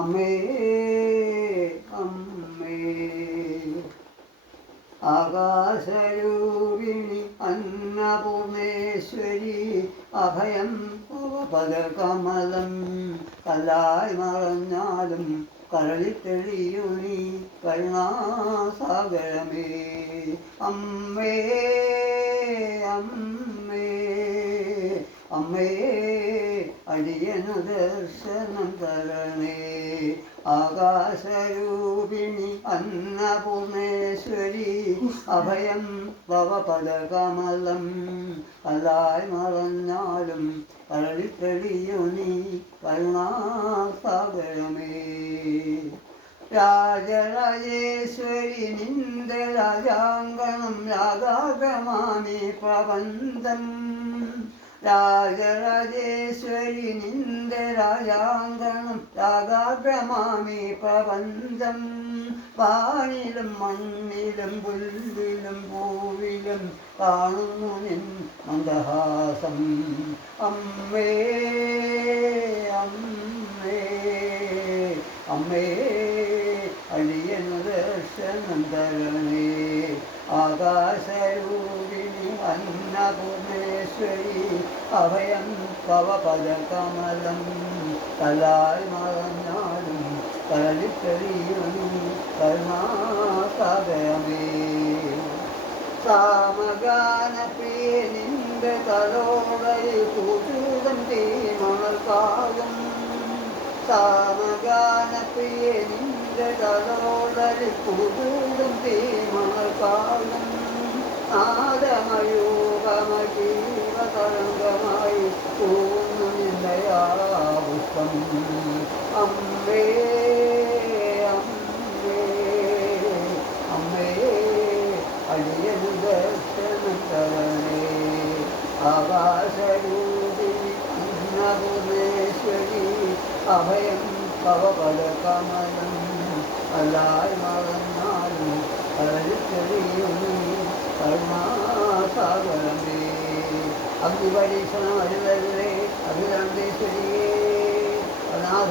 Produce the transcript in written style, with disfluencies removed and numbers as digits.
അമ്മേ അമ്മേ ആകാശരൂപിണി അന്നപൂർണേശ്വരി അഭയം പദകമലം കല്ലായി മറഞ്ഞാലും കരളിൽ തെളിയൂ നീ കരുണാസാഗരമേ അമ്മേ അമ്മേ അമ്മേ അടിയനു ദർശനം തരണേ ആകാശരൂപിണി അന്നപൂർണേശ്വരി അഭയം ഭവപദകമലം കല്ലായി മറഞ്ഞാലും കരളിൽ തെളിയൂ നീ കരുണാസാഗരമേ രാജരാജേശ്വരി നിന്റെ രാജാങ്കണം രാഗാഗമാമി പ്രബന്ധം രാജരാജേശ്വരി നിന്റെ രാജാങ്കണം രാഗാഗ്രമാമി പ്രബന്ധം വാനിലും മണ്ണിലും പുല്ലിലും പൂവിലും കാണുന്നു നിൻ മന്ദഹാസം അമ്മേ അമ്മേ അമ്മേ അടിയനു ദർശനം തരണേ ആകാശരൂപിണി അന്നപൂർണേശ്വരി അഭയം ഭവപദകമലം കല്ലായി മറഞ്ഞാലും കരളിൽ തെളിയൂ കരുണാസാഗരമേ സാമഗാനപ്രിയ നിന്റെ തലോടയിൽ കൂട്ടുകം തീമണൽക്കാകും സാമഗാനപ്രിയ നിന്റെ തലോടയിൽ കൂട്ടുകം തീമണൽക്കാകും നാദമയൂപമജീവതരംഗമായി പൂർണ്ണ നിന്ദയാപുഷ്പം അമ്മേ അമ്മേ അമ്മേ അടിയനു ദർശനം തരണേ ആകാശരൂപിണി അന്നപൂർണേശ്വരി അഭയം ഭവപദകമലം കല്ലായി മറഞ്ഞാലും കരളിൽ തെളിയൂ നീ കരുണാസാഗരമേ അഗ്നിപരീക്ഷണം അരുതരുതേ അഭിരാന്തേശ്വരിയേ അനാഥ